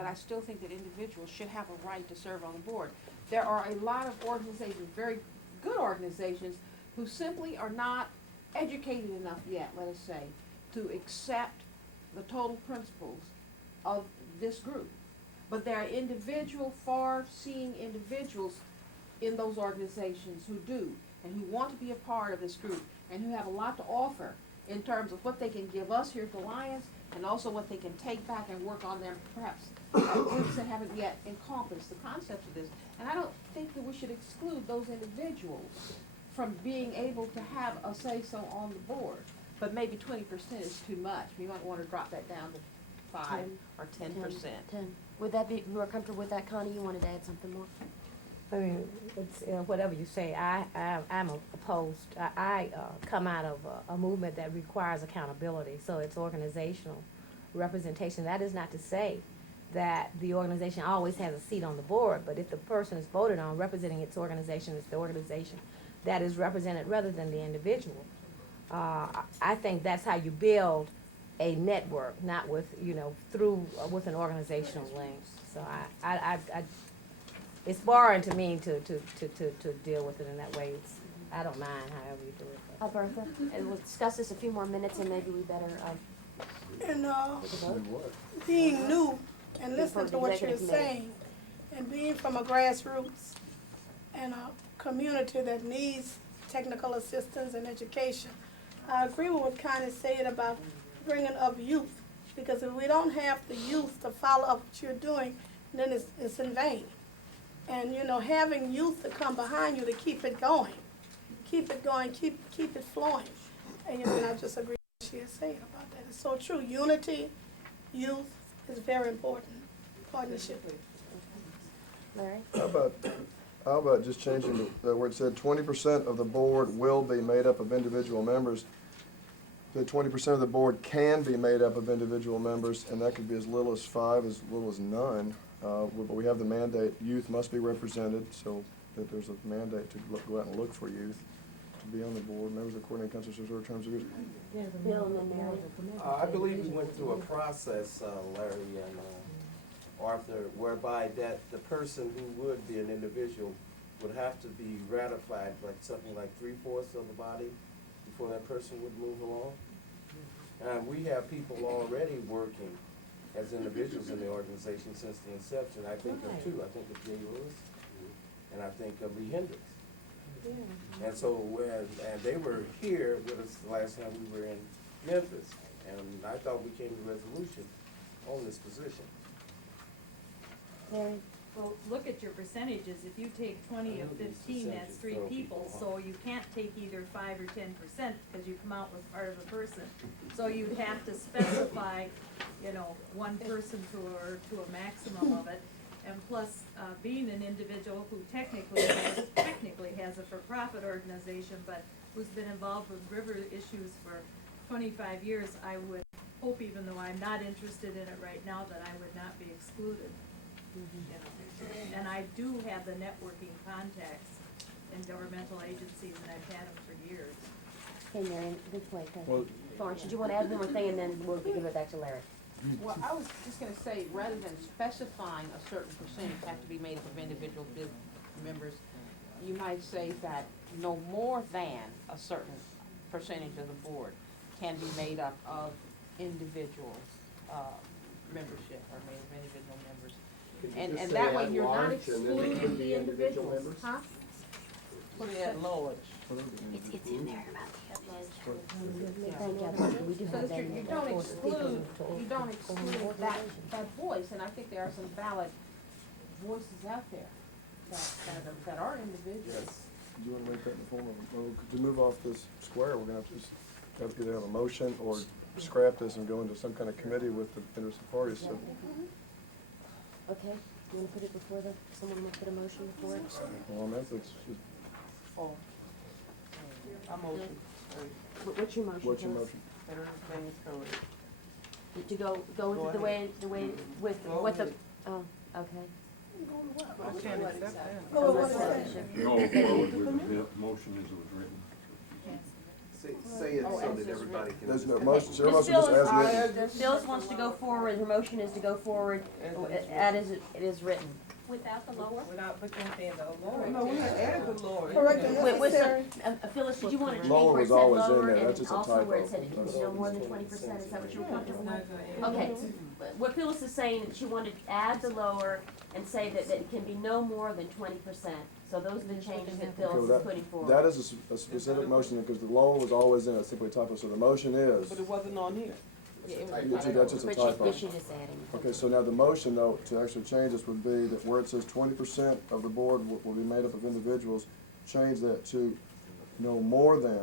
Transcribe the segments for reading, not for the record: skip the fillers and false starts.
but I still think that individuals should have a right to serve on the board. There are a lot of organizations, very good organizations, who simply are not educated enough yet, let us say, to accept the total principles of this group. But there are individual, far-seeing individuals in those organizations who do, and who want to be a part of this group, and who have a lot to offer in terms of what they can give us here at the Lions, and also what they can take back and work on their, perhaps, groups that haven't yet encompassed the concepts of this. And I don't think that we should exclude those individuals from being able to have a say-so on the board. But maybe 20% is too much. We might want to drop that down to 5 or 10%. 10. Would that be, you are comfortable with that, Connie? You wanted to add something more? I mean, it's, whatever you say, I'm opposed. I come out of a movement that requires accountability, so it's organizational representation. That is not to say that the organization always has a seat on the board, but if the person is voted on representing its organization, it's the organization that is represented rather than the individual. I think that's how you build a network, not with, through, with an organizational link. So I it's boring to me to deal with it in that way. I don't mind however you do it. Bertha, and we'll discuss this a few more minutes, and maybe we better, And take a vote. being new and listening For to the what you're executive committee. saying, and being from a grassroots and a community that needs technical assistance and education, I agree with what Connie said about bringing up youth, because if we don't have the youth to follow up what you're doing, then it's in vain. And, having youth to come behind you to keep it going, keep it flowing. And, I just agree with what she is saying about that. It's so true. Unity, youth is very important. Partnership. Larry? How about just changing the where it said 20% of the board will be made up of individual members. The 20% of the board can be made up of individual members, and that could be as little as 5, as little as none. But we have the mandate, youth must be represented, so that there's a mandate to go out and look for youth to be on the board. Members of the coordinating council serve terms of years. Bill and then Mary. I believe we went through a process, Larry and Arthur, whereby that the person who would be an individual would have to be ratified, like something like 3/4 of the body before that person would move along. And we have people already working as individuals in the organization since the inception. I think of two. I think of Jay Lewis, and I think of Lee Hendricks. And so and they were here with us the last time we were in Memphis, and I thought we came to a resolution on this position. Mary? Well, look at your percentages. If you take 20 of 15, that's 3 people, so you can't take either 5 or 10% because you come out with part of a person. So you'd have to specify, one person to a maximum of it. And plus, being an individual who technically has a for-profit organization, but who's been involved with river issues for 25 years, I would hope, even though I'm not interested in it right now, that I would not be excluded. And I do have the networking contacts in governmental agencies, and I've had them for years. Okay, Mary, good point, thank Well- you. Florence, did you want to add one more thing, and then we'll give it back to Larry? Well, I was just gonna say, rather than specifying a certain percentage have to be made up of individual members, you might say that no more than a certain percentage of the board can be made up of individual, membership, or made of individual members. And that way you're not excluding the individuals, huh? Put it at large. It's in there about the Thank you, we do have Because that in you there. don't For people exclude, you don't exclude that voice, and I think there are some valid voices out there that are individuals. Yes. Do you want to make that in the form of, to move off this square, we're gonna have to just either have a motion or scrap this and go into some kind of committee with the interested parties, so. Okay, you want to put it before someone will put a motion before it? Well, that's just, Oh. I motion. What's your motion, what's your Phyllis? motion? Everything is covered. To go with it the way, with the, oh, okay. I can't accept that. Go with what it says. No, with the motion as it was written. say it so that everybody can. There's no understand. motion, so your Ms. motion is Phillips, as written. Phyllis wants to go forward, her motion is to go forward, as it is written. Without the lower? Without putting anything the lower. No, we had added the lower. Correct and Wait, wait, necessary. Phyllis, did you want to change Lower where it was said always in lower there. That's and just a also where it typo. said it can be no more than 20%, is that what you were comfortable with? Okay, what Phyllis is saying, she wanted to add the lower and say that it can be no more than 20%. So those are the changes that Phyllis is putting forward. That is a specific motion, because the lower was always in, it's simply a typo, so the motion is, But it wasn't on here. that's just a But typo. she just adding. Okay, so now the motion, though, to actually change this would be that where it says 20% of the board will be made up of individuals, change that to no more than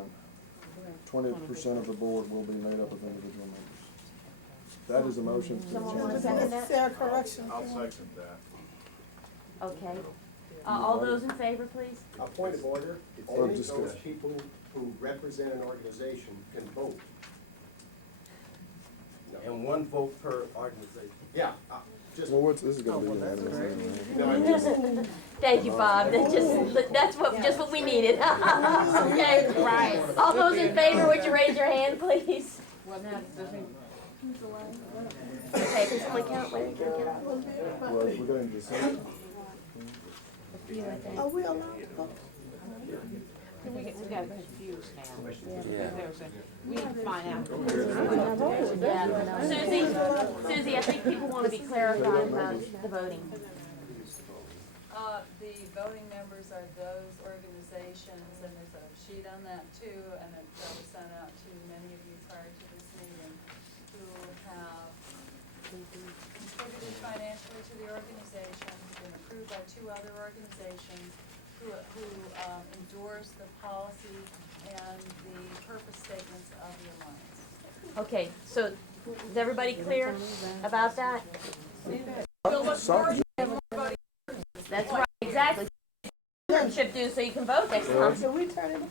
20% of the board will be made up of individual members. That is a motion. Someone want to Just a second that? necessary correction. I'll second that. Okay. All those in favor, please? A point of order, it's Or only those discussion. people who represent an organization can vote. And one vote per organization. Yeah, just, Well, this is gonna be unanimous. no, I'm just, Thank you, Bob, that's what we needed. Okay, Right. all those in favor, would you raise your hand, please? Well, now, does it- Okay, can someone count, wait, can you count? Well, we're going to decide. Are we allowed to vote? we got it confused now. We need to find out. Susie, I think people want to be clarified about the voting. The voting members are those organizations, and there's a sheet on that too, and that was sent out to many of you prior to this meeting, who have contributed financially to the organization, been approved by 2 other organizations, who endorse the policy and the purpose statements of the Alliance. Okay, so is everybody clear about that? Sorry. That's right, exactly. Should do so you can vote next time. Can we turn it?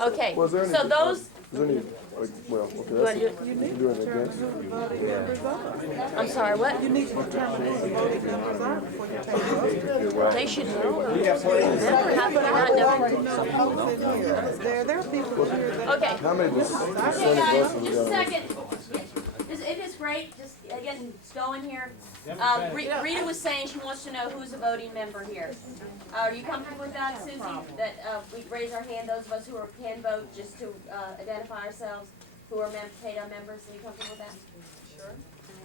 Okay, Was there any- so those, Is there any, like, well, okay, you wanna that's, do you can do it against. I'm sorry, what? You need to determine who the voting members are before you take votes. They should know. We have plenty. How can I not know? No, folks in here. There are people here that. Okay, How many okay percentage guys, votes have we just a got? second. It is great, just again, it's going here. Rita was saying she wants to know who's a voting member here. Are you comfortable with that, Susie? That we raise our hand, those of us who can vote, just to identify ourselves, who are potato members, are you comfortable with that? Sure.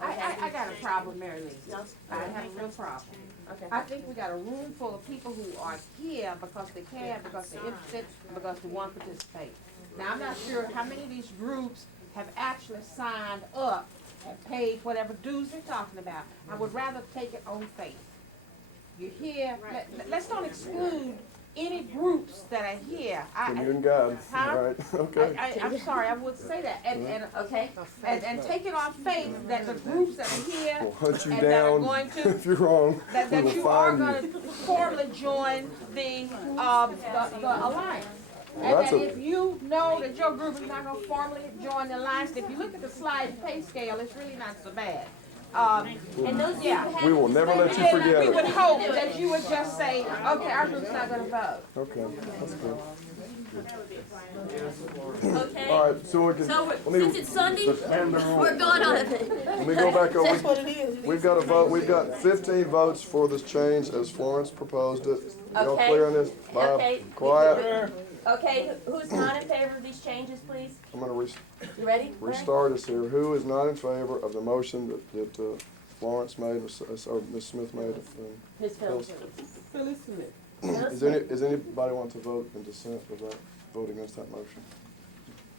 I got a problem, Mary Lee. No? I have a real problem. Okay. I think we got a room full of people who are here because they can, because they're interested, because they want to participate. Now, I'm not sure how many of these groups have actually signed up and paid whatever dues they're talking about. I would rather take it on faith. You're here, let's not exclude any groups that are here. Communion God, Huh? right, okay. I'm sorry, I would say that, Okay, and take it on faith that the groups that are here, We'll hunt you and that are down going to- if you're wrong. that We will you are find you. gonna formally join the alliance. Well, And that's that a- if you know that your group is not gonna formally join the alliance, if you look at the slide pay scale, it's really not so bad. and those of you Yeah. who have. We will never let you And forget we would it. hope that you would just say, okay, our group's not gonna vote. Okay, that's good. Okay. All right, so we can, So, let me, since it's Sunday, suspend the rule. we're going on. Let me go back over. That's what it is. We've got a vote, we've got 15 votes for this change as Florence proposed it. Y'all Okay. clear on this? Bob, Okay. quiet. Okay, who's not in favor of these changes, please? I'm gonna You ready? restart us here. Who is not in favor of the motion that Florence made, or Ms. Smith made? Ms. Phillips. Phyllis Smith. Is anybody want to vote in dissent of that, vote against that motion?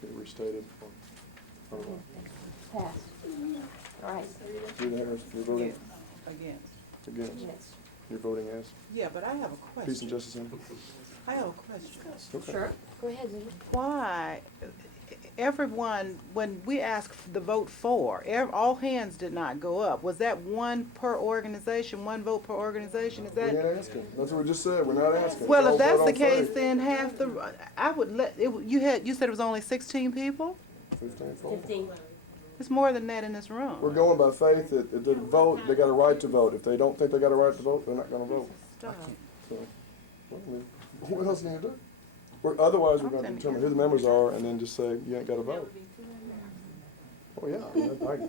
Get it restated. or- Passed. All right. Rita Harris, you're voting Against. against? Yes. You're voting yes? Yeah, but I have a Peace and question. justice, Andy? I have a question. Okay. Sure. Go ahead, Zena. Why, everyone, when we asked the vote for, all hands did not go up. Was that one per organization, one vote per organization? Is We that? ain't asking. That's what we just said. We're not asking. Well, It's if all that's vote the on case, faith. then half the, I would let, you said it was only 16 people? 15 for. 15. It's more than that in this We're room. going by faith that if they vote, they got a right to vote. If they don't think they got a right to vote, they're not gonna vote. Stop. So, what else can you do? Otherwise, we're gonna determine who the members are and then just say, you ain't gotta vote. Oh, yeah,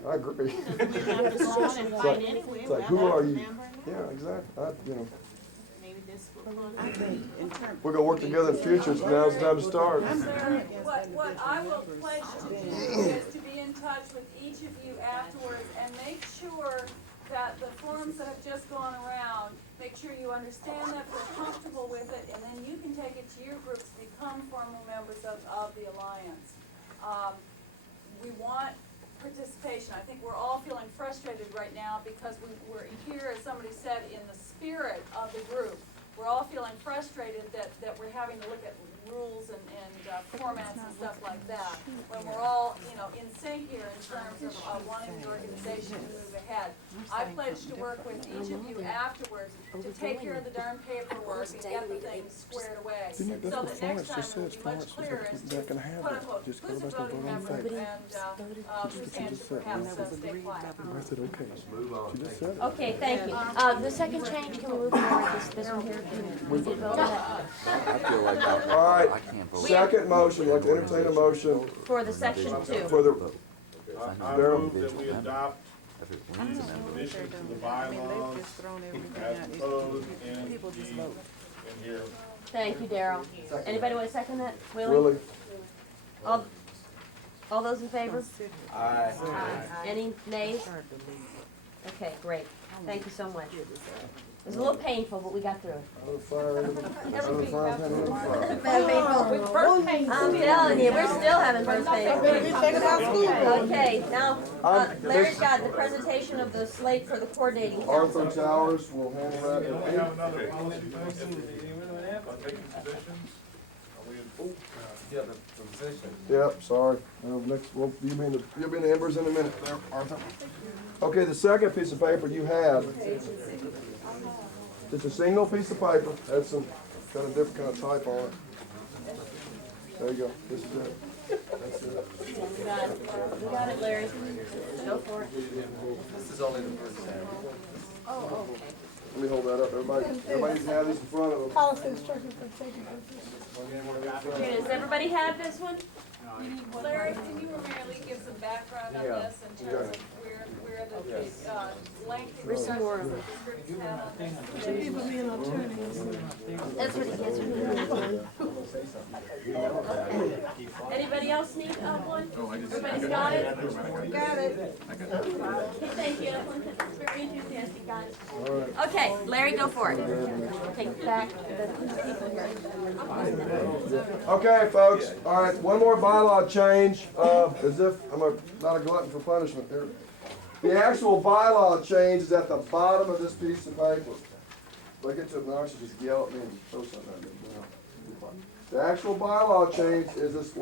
I agree. It's like, who are you? Yeah, exactly, I think in terms. we're gonna work together in the future, so now's the time to start. What I will pledge to do is to be in touch with each of you afterwards and make sure that the forms that have just gone around, make sure you understand that, feel comfortable with it, and then you can take it to your groups to become formal members of the Alliance. We want participation. I think we're all feeling frustrated right now because we're here, as somebody said, in the spirit of the group. We're all feeling frustrated that we're having to look at rules and formats and stuff like that, when we're all, in sync here in terms of wanting the organization to move ahead. I pledge to work with each of you afterwards to take care of the darn paperwork and get the things squared away, so that next time it will be much clearer as to, quote unquote, who's a voting member and who stands to perhaps stay quiet. I said, okay, she just said it. Okay, thank you. The second change, can we move forward, this one here? We did vote on that. I feel like All right, I can't vote. second motion, I'd like to entertain a motion For the section two. for the, I Darryl? move that we adopt I addition don't know to what the they're doing. bylaws They've just thrown everything as out. proposed in People just the, vote. in here. Thank you, Darryl. Anybody want to second that? Willie, All those in favor? Aye. Any nays? Okay, great. Thank you so much. It was a little painful, but we got through it. I'm fire, I'm telling you, we're still having first pain. Okay, now, Larry's got the presentation of the slate for the coordinating council. Arthur Towers will handle We that. have another policy thing. By taking positions, are we, Yeah, the position. Yep, sorry. Next, well, you'll be in the embers in a minute there, Arthur. Okay, the second piece of paper you have, it's a single piece of paper, has some kind of different kind of type on it. There you go, this is it. That's it. We got it, Larry. Go for it. This is only the first time. Oh, okay. Let me hold that up, everybody needs to have these in front of them. Policy instructions for taking position. Here, does everybody have this one? Larry, can you merely give some background on this in terms of where the lengthy discussions that the groups had on this? People being attorneys. That's what, Anybody else need one? Everybody's got it? Got it. Okay, thank you. That's very enthusiastic, guys. All right. Okay, Larry, go for it. Take back the people here. Okay, folks, all right, one more bylaw change, as if I'm not a glutton for punishment here. The actual bylaw change is at the bottom of this piece of paper. If I get too obnoxious, just yell at me and throw something at me. The actual bylaw change is this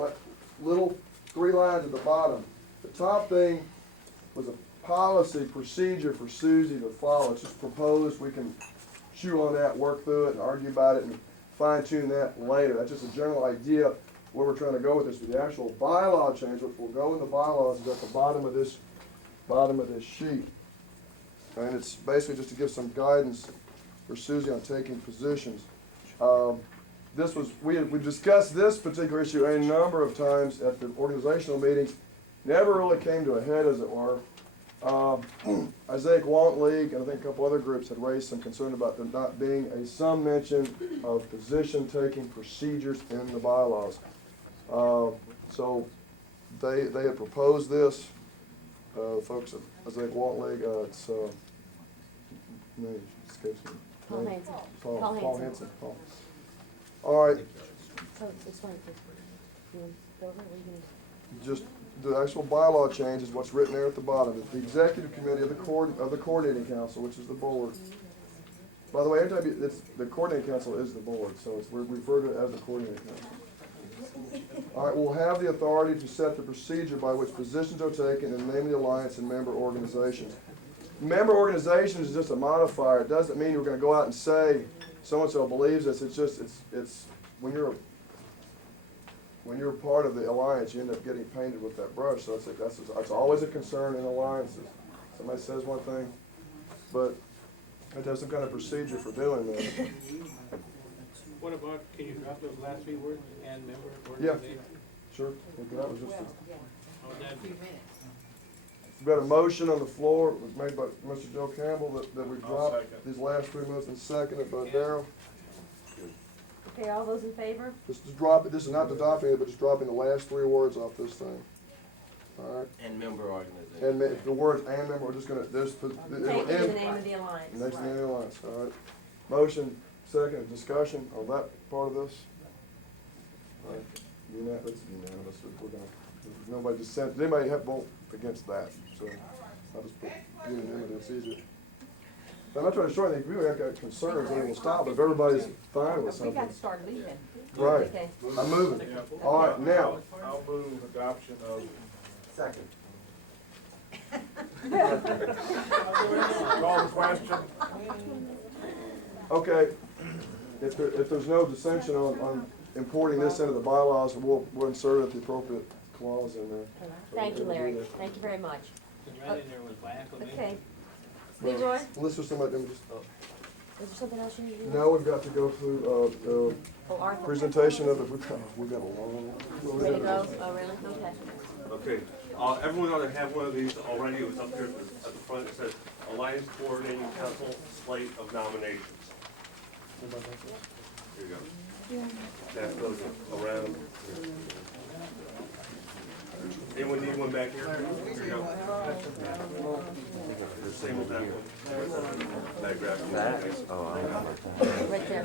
little 3 lines at the bottom. The top thing was a policy procedure for Susie to follow. It's just proposed, we can chew on that, work through it, and argue about it, and fine tune that later. That's just a general idea where we're trying to go with this. But the actual bylaw change, which will go in the bylaws, is at the bottom of this sheet. And it's basically just to give some guidance for Susie on taking positions. We discussed this particular issue a number of times at the organizational meetings. Never really came to a head, as it were. Isaiah Walt League and I think a couple other groups had raised some concern about there not being some mention of position-taking procedures in the bylaws. So they had proposed this. Folks at Isaiah Walt League, it's name escapes me. Paul Hanson. Paul Hanson. Paul. All right. So it's like, you go over, what are you gonna Just the actual bylaw change is what's written there at the bottom. The executive committee of the coordinating council, which is the board. By the way, every time the coordinating council is the board, so we refer to it as the coordinating council. All right, we'll have the authority to set the procedure by which positions are taken in the name of the alliance and member organizations. Member organizations is just a modifier. It doesn't mean we're going to go out and say so-and-so believes this. It's just it's when you're part of the alliance, you end up getting painted with that brush. So that's always a concern in alliances. Somebody says one thing, but it has some kind of procedure for doing that. What about, can you drop those last three words, and member Yeah. organization? Sure. Okay, that was just a- How would that be? We've got a motion on the floor, it was made by Mr. Joe Campbell, that we I'll drop second. these last three months, and seconded by Darrell. Okay, all those in favor? Just drop it, this is not adopting it, but just dropping the last three words off this thing. All right, And member organization. and the words "and member" are just gonna, there's, it'll Taking the end. name of the alliance. Next name of the alliance, all right. Motion, second, discussion on that part of this. All right, that's unanimous, if we're gonna, if nobody dissent, does anybody have vote against that? So, I'll just put unanimity, it's easier. I'm not trying to show anything, if we have got concerns, then we'll stop, if everybody's fine with We something. got to start leaving. Right, Okay. I'm moving. All right, now, I'll move adoption of. Second. Call the question. okay, if there's no dissension on importing this into the bylaws, we'll insert it at the appropriate clause in there. Thank you, Larry. Thank you very much. Right in there was by acclamation. Okay. Leroy, Let's just, somebody, is there something else you need to do? now we've got to go through, Oh, Arthur. presentation of the, we've got a long. Ready to go? Oh, really? Okay. Okay, everyone ought to have one of these already. It was up here at the front. It says Alliance Coordinating Council Slate of Nominations. Here you go. That goes around. Anyone need one back here? Here you go. The same with that one. That graphic. Right there.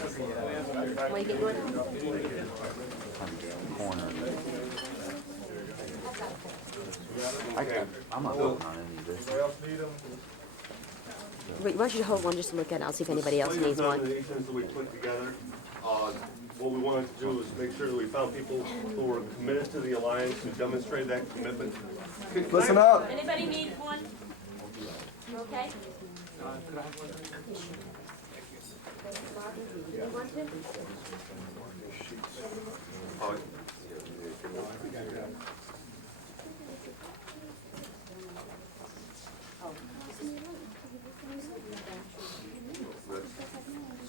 Want to get yours? Okay. I'm not voting on any of this. Anybody else need them? Wait, why don't you hold one just to look at it? I'll see if anybody else Slate of needs one. nominations that we put together. What we wanted to do is make sure that we found people who were committed to the alliance, who demonstrated that commitment. Listen up. Anybody need one? Okay? You want to? Oh,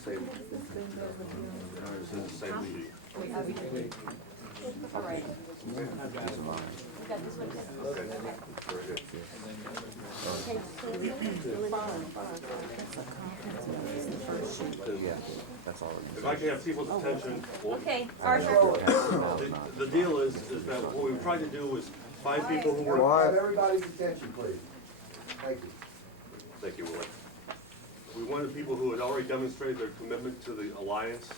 same. This is the same sheet. All right. We got this one. Okay, very good. Yeah, that's all. If I can have people's attention. Okay, Arthur. The deal is that what we tried to do was find people who were. Have everybody's attention, please. Thank you. Thank you, Willie. We wanted people who had already demonstrated their commitment to the alliance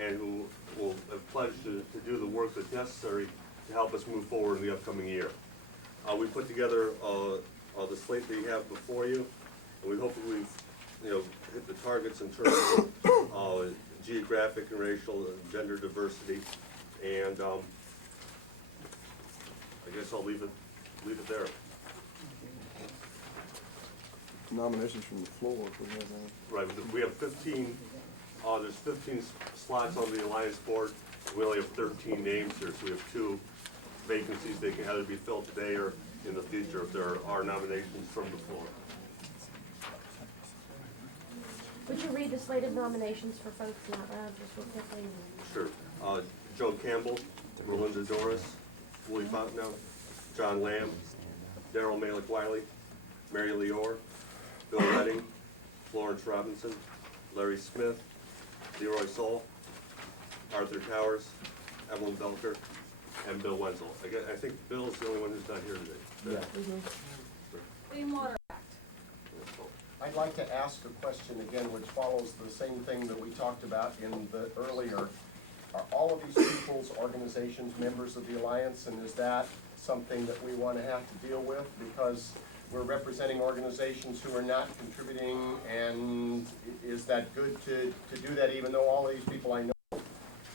and who will have pledged to do the work that's necessary to help us move forward in the upcoming year. We put together the slate that you have before you, and we hope that we've, hit the targets in terms of geographic and racial and gender diversity. And I guess I'll leave it there. Nominations from the floor, if we have any. Right, we have 15, there's 15 slots on the Alliance Board. We only have 13 names here, so we have 2 vacancies. They can either be filled today or in the future if there are nominations from the floor. Would you read the slate of nominations for folks not loud, just real quickly? Sure. Joe Campbell, Melinda Doris, Willie Fontenot, John Lamb, Darrell Malick-Wiley, Mary Leor, Bill Redding, Florence Robinson, Larry Smith, Leroy Soul, Arthur Towers, Evelyn Belker, and Bill Wenzel. I think Bill's the only one who's not here today. Clean Water Act. I'd like to ask a question again, which follows the same thing that we talked about in the earlier. Are all of these people's organizations members of the Alliance, and is that something that we want to have to deal with? Because we're representing organizations who are not contributing, and is that good to do that, even though all of these people I know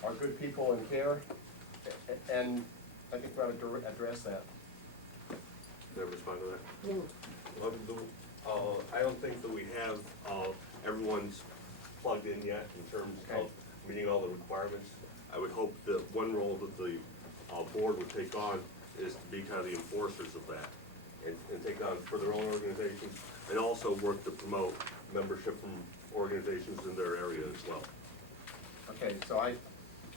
are good people and care? And I think we ought to address that. Did I respond to that? I don't think that we have everyone's plugged in yet in terms of meeting all the requirements. I would hope that one role that the board would take on is to be kind of the enforcers of that and take on for their own organizations and also work to promote membership from organizations in their area as well. Okay, so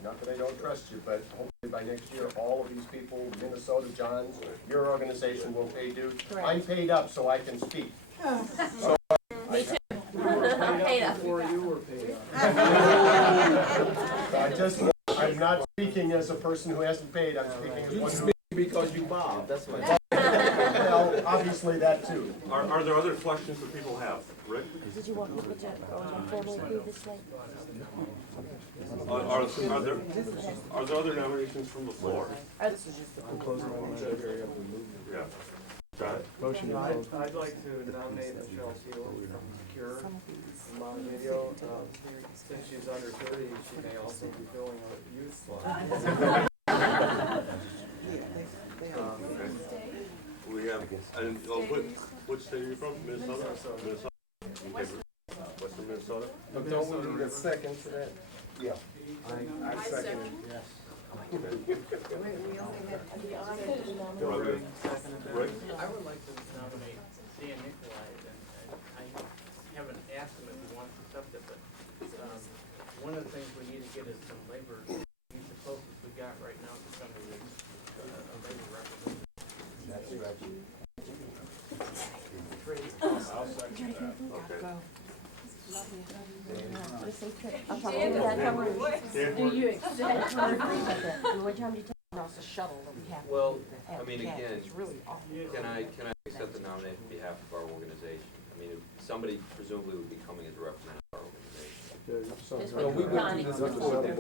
not that I don't trust you, but hopefully by next year, all of these people, Minnesota Johns, your organization will pay dues. Correct. I'm paid up so I can speak. Me too. I'm paid up. I'm not speaking as a person who hasn't paid, I'm speaking as one who. Because you Bob, that's why. Well, obviously that too. Are there other questions that people have? Rick? Did you want me to formally approve this slate? Are there other nominations from the floor? Yeah. John? Motion to close. I'd like to nominate Michelle Steele from Cure, from Montevideo. Since she's under 30, she may also be filling a youth slot. We have, and which state are you from? Minnesota? Minnesota. Okay. Western Minnesota? But don't we need a second to that? Yeah. I second it, yes. Rick? I would like to nominate Dan Nicolai, and I haven't asked him if he wants to accept it, but one of the things we need to get is some labor. He's the closest we got right now to somebody that's a labor representative. That's right. I'll second that. Okay. Do you accept her? What time do you take off the shuttle that we have? Well, I mean, Yeah, again, it's really awful. can I accept the nomination on behalf of our organization? I mean, somebody presumably would be coming in to represent our organization. No, we went through this before, didn't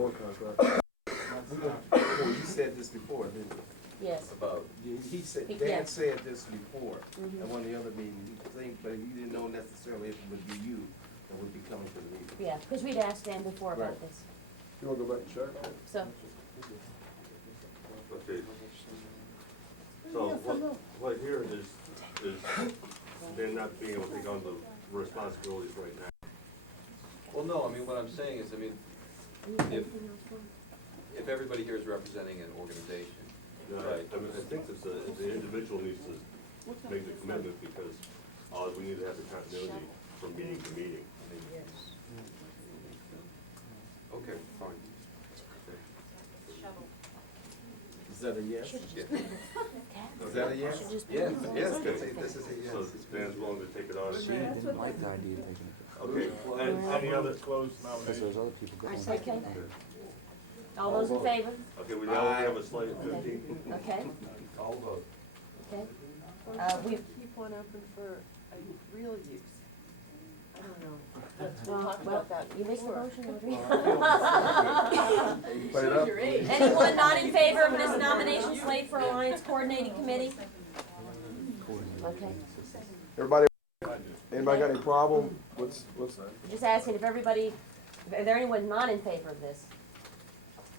we? You said this before, didn't you? Yes. About, He said, Yeah. Dan said this before, Mhm. at one of the other meetings, he think, but he didn't know necessarily if it would be you that would be coming to the meeting. Yeah, because we'd asked Dan before about Right. this, You wanna go back and check? so. Okay. So what here is they're not being able to take on the responsibilities right now. well, no, I mean, what I'm saying is, I mean, if everybody here is representing an organization, right? I mean, I think that the individual needs to make the commitment because we need to have the continuity from meeting to meeting. Okay, fine. Is that a yes? Yeah. Is that a yes? Yes, yes. Okay. So Dan's willing to take it on. She didn't like the idea of taking it. Okay, and any I'll other, move to close Because nomination. there's other people going. Okay. All those in favor? okay, we now have a slate of 15. Okay, All vote. okay. We, Keep one open for a real use. I don't know. well, you make the motion, Audrey. Play it up. Anyone not in favor of this nomination slate for Alliance Coordinating Committee? Okay, Anybody got any problem? What's, just asking if everybody, is there anyone not in favor of this?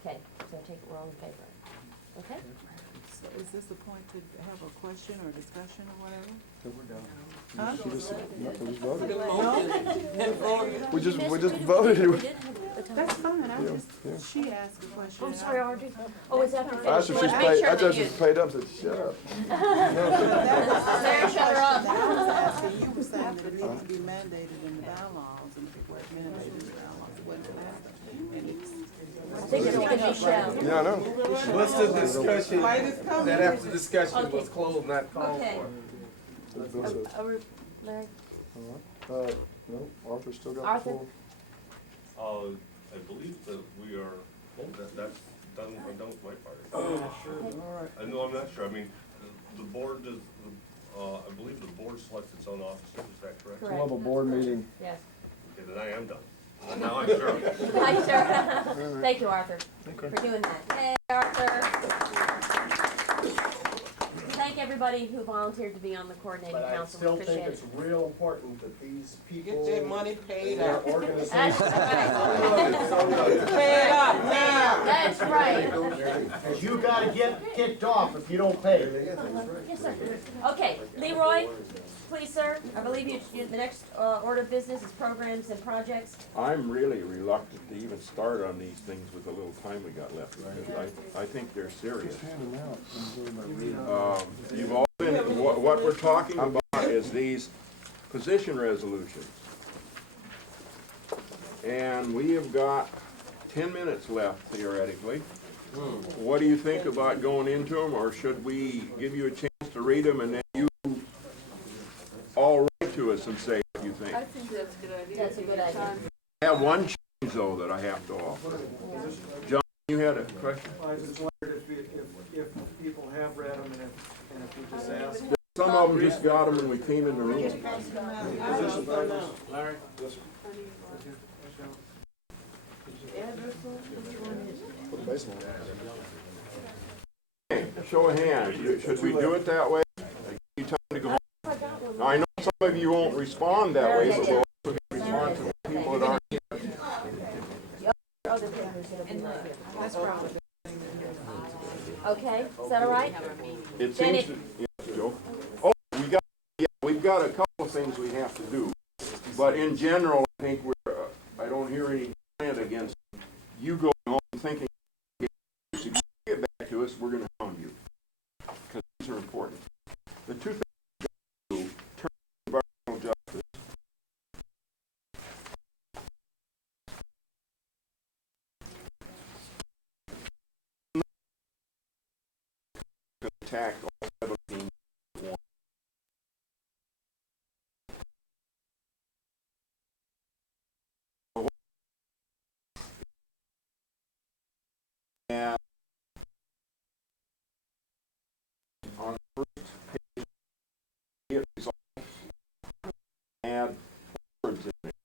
Okay, so take it we're all in favor. Okay? So is this the point to have a question or discussion or whatever? we just voted. No? We just We voted. did have a time. That's fine, Yeah, yeah. she asked a question. I'm sorry, Audrey. Oh, is that the I finish? asked if she's Let's make paid, sure I that just you, was paid up, said, shut up. Sarah, shut her up. I was asking, you were saying that it needs to be mandated in the bylaws, and if it were mandated in the bylaws, it wouldn't happen. And it's, I think it's because you shall. Yeah, I know. What's the discussion, Why this coming? that after discussion Okay. was closed, not called Okay. for? Larry? No, Arthur's still got the Arthur? floor. I believe that we are, that's done, we're done with my part. All right. I know, I'm not sure, I mean, the board does, I believe the board selects its own officers, is that correct? We'll have a board meeting. Yes. Okay, then I am done. Now I'm sure. Hi, Sarah. Thank you, Arthur, Okay. for doing that. Hey, Arthur. Thank everybody who volunteered to be on the coordinating But I council, we still think appreciate it's it. real important that these people. get their money paid their up. organizations. Pay it up now. That's right. Because you gotta get kicked off if you don't pay. Yes, sir. Okay, Leroy, please, sir, I believe the next order of business is programs and projects. I'm really reluctant to even start on these things with the little time we got left, because I think they're serious. You've all been, what we're talking about is these position resolutions. And we have got 10 minutes left theoretically. What do you think about going into them, or should we give you a chance to read them and then you all write to us and say what you think? I think that's a good idea. That's a good idea. I have one change though that I have to offer. John, you had a question? I just wondered if people have read them and if we just ask. Some of them just got them and we came in the room. Larry? Okay, show of hands. Should we do it that way? Give you time to go home. Now, I know some of you won't respond that way, but we'll also respond to the people that aren't here. That's probably. Okay, is that all right? It Then seems to, yes, Joe. Oh, we've got a couple of things we have to do. But in general, I think I don't hear any plan against you going home thinking, if you get back to us, we're going to hound you. Because these are important. The two things we do, turn environmental justice. Attack all 17 at once. And on the first page, it resolves, add words in it.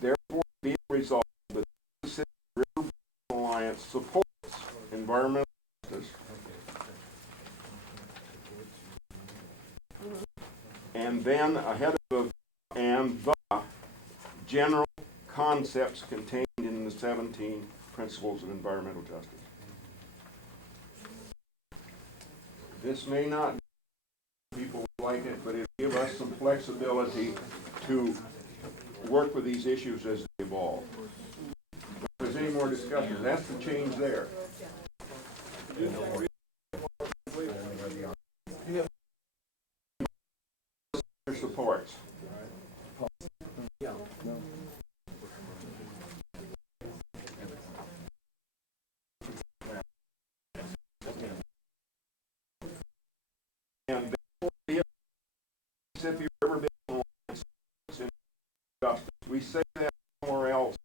Therefore, be it resolved that the Mississippi River Alliance supports environmental justice and then ahead of the and the general concepts contained in the 17 principles of environmental justice. This may not be people like it, but it'll give us some flexibility to work with these issues as they evolve. If there's any more discussion, that's the change there. Your supports. And therefore, the Mississippi River Basin Alliance in justice. We say that somewhere else.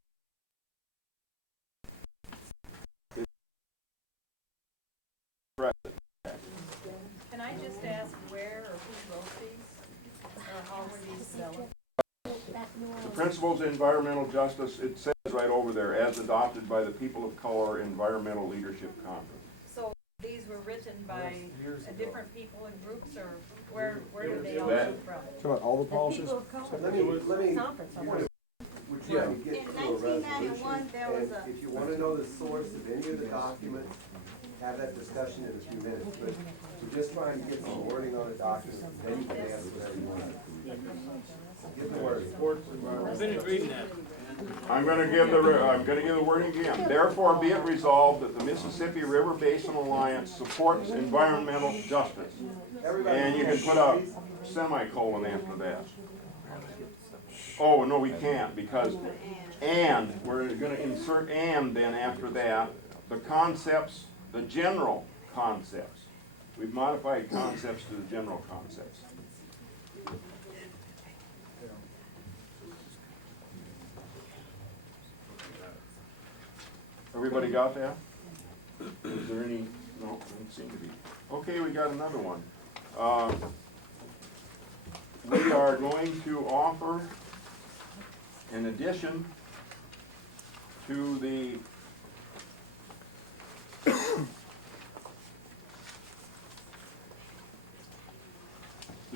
Can I just ask where or who wrote these? Or how were these developed? The principles of environmental justice, it says right over there, as adopted by the People of Color Environmental Leadership Conference. So these were written by different people and groups, or where did they all come from? Talking about all the policies? Let me, we're trying to get to a resolution, and if you wanna know the source of any of the documents, have that discussion in a few minutes, but we're just trying to get some wording on a document, then you can ask whatever you want. Give the word. Finish reading that. I'm going to give the wording again. Therefore, be it resolved that the Mississippi River Basin Alliance supports environmental justice. And you can put a semicolon after that. Oh, no, we can't, because and, we're going to insert and then after that, the concepts, the general concepts. We've modified concepts to the general concepts. Everybody got that? Is there any? No, doesn't seem to be. Okay, we got another one. We are going to offer, in addition to the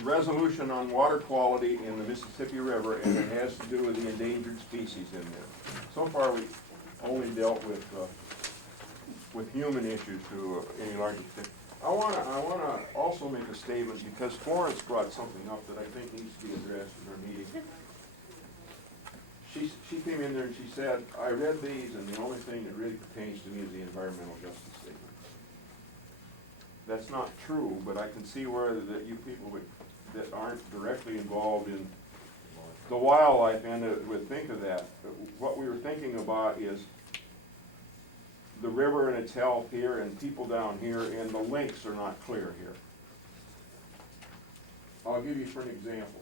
resolution on water quality in the Mississippi River, and it has to do with the endangered species in there. So far, we only dealt with human issues to any large extent. I wanna also make a statement, because Florence brought something up that I think needs to be addressed in our meeting. She came in there and she said, I read these and the only thing that really pertains to me is the environmental justice statement. That's not true, but I can see where that you people that aren't directly involved in the wildlife end would think of that. But what we were thinking about is the river and its health here and people down here, and the links are not clear here. I'll give you for an example.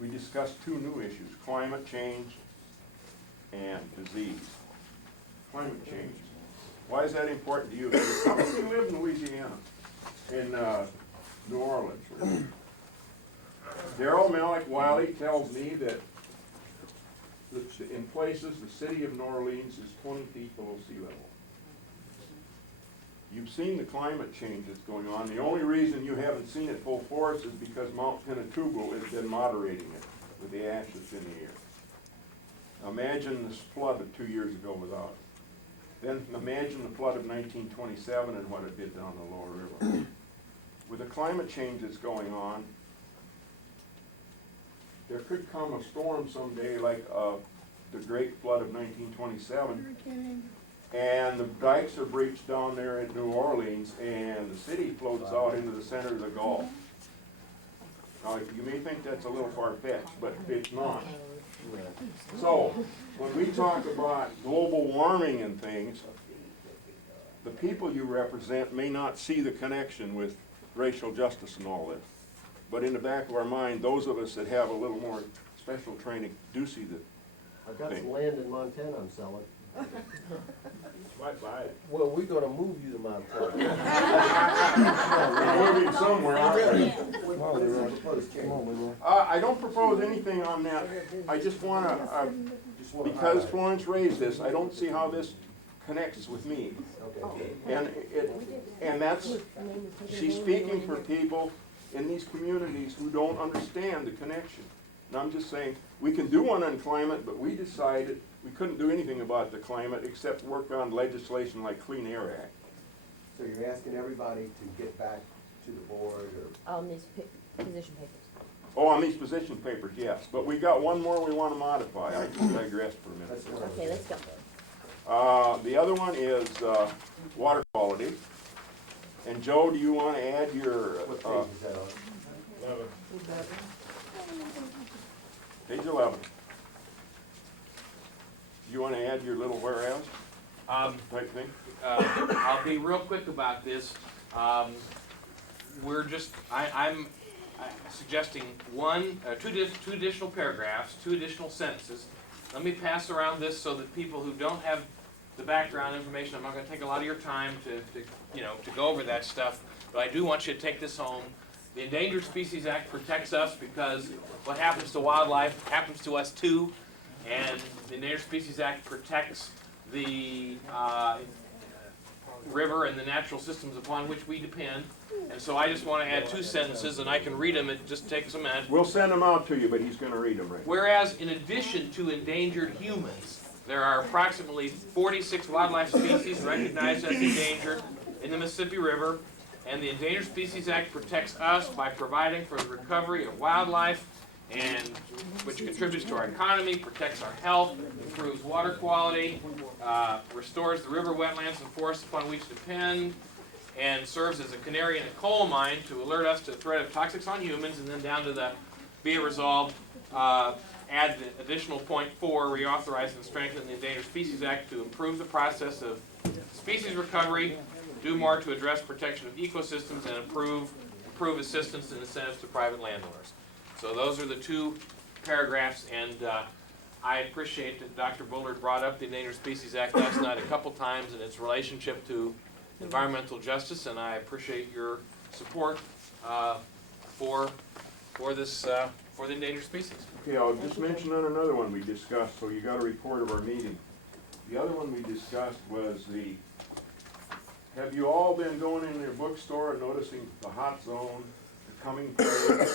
We discussed two new issues, climate change and disease. Climate change. Why is that important to you? Because you live in Louisiana, in New Orleans. Daryl Malik Wiley tells me that in places, the city of New Orleans is 20 feet below sea level. You've seen the climate change that's going on. The only reason you haven't seen it full force is because Mount Pinatubo has been moderating it with the ash that's in the air. Imagine this flood of 2 years ago without it. Then imagine the flood of 1927 and what it did down the lower river. With the climate change that's going on, there could come a storm someday like the great flood of 1927. And the dikes are breached down there in New Orleans, and the city floats out into the center of the Gulf. Now, you may think that's a little far-fetched, but it's not. So, when we talk about global warming and things, the people you represent may not see the connection with racial justice and all this. But in the back of our mind, those of us that have a little more special training do see the I've got thing. some land in Montana I'm selling. Might buy it. Well, we're gonna move you to Montana. We're moving somewhere, aren't we? Come on, Leroy. I don't propose anything on that. I just wanna, because Florence raised this, I don't see how this connects with me. And that's, she's speaking for people in these communities who don't understand the connection. And I'm just saying, we can do one on climate, but we decided we couldn't do anything about the climate except work on legislation like Clean Air Act. So you're asking everybody to get back to the board, or? On these position papers. Oh, on these position papers, yes, but we got one more we want to modify. I digress for a minute. Okay, let's go. The other one is water quality. And Joe, do you want to add your, What page is that on? page 11. You want to add your little whereas type thing? I'll be real quick about this. We're just, I'm suggesting two additional paragraphs, 2 additional sentences. Let me pass around this so that people who don't have the background information, I'm not going to take a lot of your time to go over that stuff, but I do want you to take this home. The Endangered Species Act protects us because what happens to wildlife happens to us too, and the Endangered Species Act protects the river and the natural systems upon which we depend. And so I just want to add 2 sentences, and I can read them. It just takes a minute. We'll send them out to you, but he's going to read them right. Whereas, in addition to endangered humans, there are approximately 46 wildlife species recognized as endangered in the Mississippi River, and the Endangered Species Act protects us by providing for the recovery of wildlife, and which contributes to our economy, protects our health, improves water quality, restores the river, wetlands, and forests upon which depend, and serves as a canary in a coal mine to alert us to the threat of toxics on humans. And then down to the be it resolved, add the additional point 4, reauthorize and strengthen the Endangered Species Act to improve the process of species recovery, do more to address protection of ecosystems, and improve assistance and incentives to private landowners. So those are the 2 paragraphs, and I appreciate that Dr. Bullard brought up the Endangered Species Act last night a couple times and its relationship to environmental justice, and I appreciate your support for the endangered species. Okay, I'll just mention on another one we discussed, so you got a report of our meeting. The other one we discussed was have you all been going in your bookstore and noticing the hot zone, the coming plague,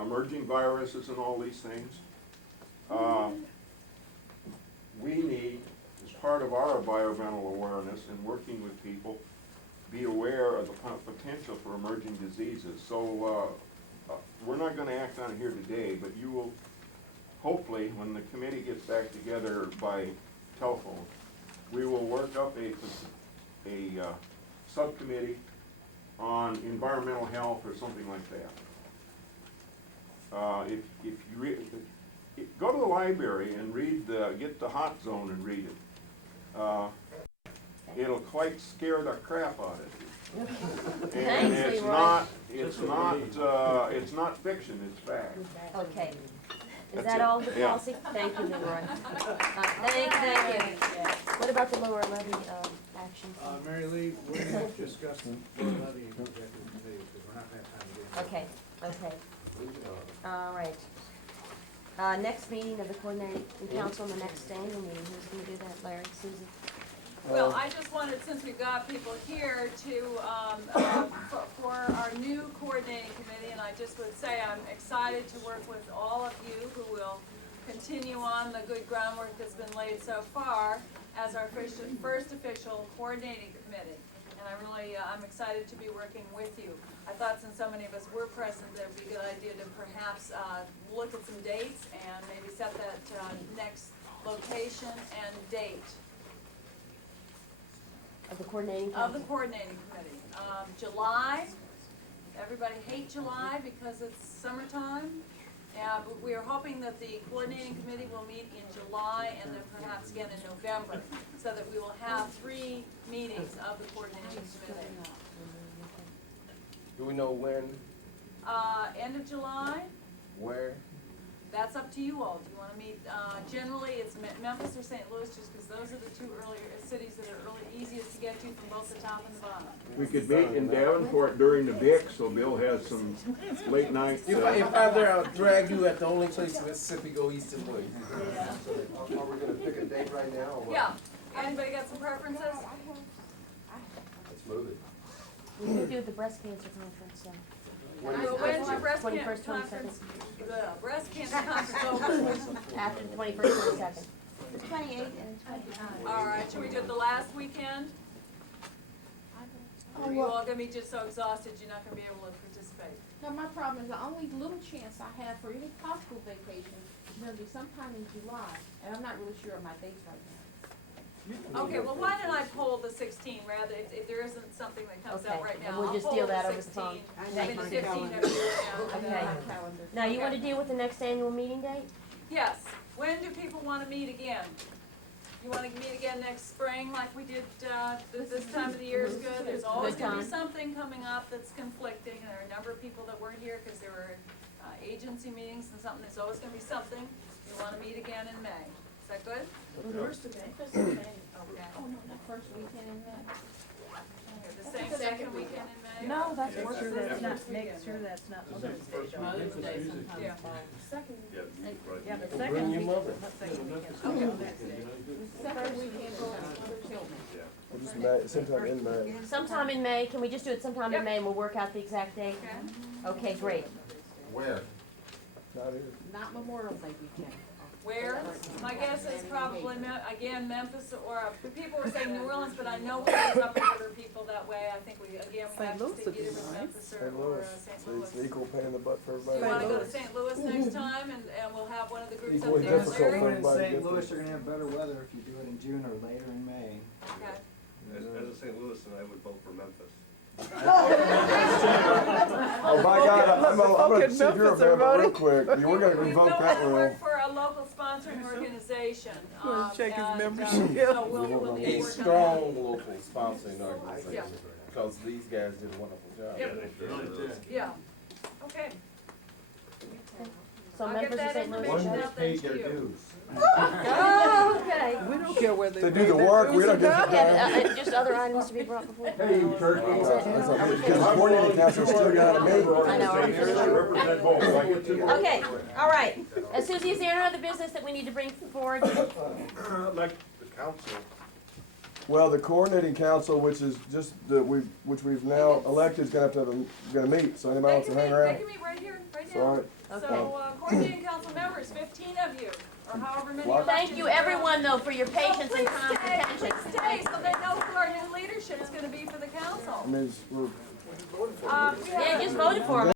emerging viruses and all these things? We need, as part of our environmental awareness and working with people, be aware of the potential for emerging diseases. So we're not going to act on it here today, but you will, hopefully, when the committee gets back together by telephone, we will work up a subcommittee on environmental health or something like that. If you go to the library and read get the hot zone and read it. it'll quite scare the crap out of you. And Thanks, it's Leroy. not, it's not fiction, it's fact. Okay. Is That's that it. all the Yeah. policy? Thank you, Leroy. Thank you. What about the lower levy, action? Mary Lee, we're gonna discuss the levy in executive committee, because we're not gonna have time to get into it. Okay. All right. Next meeting of the coordinating council, the next annual meeting, who's gonna do that, Larry, Susan? Well, I just wanted, since we've got people here, to, for our new coordinating committee, and I just would say I'm excited to work with all of you who will continue on the good groundwork that's been laid so far as our first official coordinating committee. And I really, I'm excited to be working with you. I thought since so many of us were present, that it would be a good idea to perhaps look at some dates and maybe set that next location and date. Of the coordinating Of the council? coordinating committee. July, everybody hate July because it's summertime. But we are hoping that the coordinating committee will meet in July and then perhaps again in November, so that we will have 3 meetings of the coordinating committee. Do we know when, End of July, where? that's up to you all. Do you wanna meet, generally it's Memphis or St. Louis, just because those are the 2 earlier cities that are easiest to get to from both the top and the bottom. We could meet in Davenport during the Vic, so Bill has some late night. If I'm there, I'll drag you at the only place in Mississippi go east and west. Are we gonna pick a date right now, or what? Yeah, anybody got some preferences? Let's move it. We can do the breast cancer conference, so. When's your breast 21st, cancer 22nd. conference? The breast cancer conference over. After the 21st, 22nd. The 28th and 29th. All right, should we do it the last weekend? Or are you all gonna be just so exhausted you're not gonna be able to participate? Now, my problem is the only little chance I have for any possible vacation is gonna be sometime in July, and I'm not really sure of my dates right now. Okay, well, why don't I pull the 16 rather, if there isn't something that comes out Okay, right and now, we'll I'll just pull deal the that over the 16. phone. I Thank mean, the you. 15 every year now. Okay. Now, you wanna deal with the next annual meeting date? Yes, when do people wanna meet again? You wanna meet again next spring like we did, this time of the year is good? There's always Good gonna be time. something coming up that's conflicting, and there are a number of people that weren't here because there were, agency meetings and something, there's always gonna be something. You wanna meet again in May, is that good? First of May. Okay. Oh, no, not first weekend in May. The same second weekend in May? No, that's Yeah, make sure that's that's not, first make weekend. sure that's not Mother's Day. First though. Mother's Day sometimes Yeah. Second, Yeah, right. Yeah, the Bring second your week, mother. not second weekend, Okay. Mother's Day. second weekend of children. We'll just May, sometime in May. Sometime in May, can we just do it sometime Yep. in May and we'll work out the exact date? Okay. Okay, great. Where? Not here. Not Memorial Day weekend. Where? My guess is probably, again, Memphis, or people were saying New Orleans, but I know we have up other people that way. I think we, again, we have to Louis stick would be either with nice. Memphis St. or Louis. St. See, Louis. it's the equal pain in the butt for You everybody. wanna go to St. Louis next time, and we'll have one of the groups up Equally there, difficult for Larry? everybody to St. get Louis, there. you're gonna have better weather if you do it in June or later in May. Okay. As a St. Louisan, I would vote for Memphis. Oh, by God, I'm gonna see if you're available real quick. We're gonna We revoke will that have to rule. work for a local sponsoring organization. Check his and, membership. So we'll need to A work on that. strong local sponsoring organization, because these guys did a wonderful job. Yep. They really did. Yeah, okay. So I'll Memphis get that and St. Louis. information yeah? out then to you. Oh, okay. We don't care whether They do the work, we don't get the Yeah, done. just other items to be brought before. Hey, you turkey. Because the coordinating council still got me. I know, I'm Represent both. I get two. Okay, all right. Susie, is there any other business that we need to bring forward? Like the council. Well, the coordinating council, which is just which we've now elected, is gonna meet, so anybody wants to hang They around? can meet right here, right Sorry. now. So, coordinating council members, 15 of you, or however many. Well, Thank you, everyone, though, for your patience and kind attention. Stay, so they know who our new leadership is gonna be for the council. I mean, we're We have Yeah, just voted for 'em.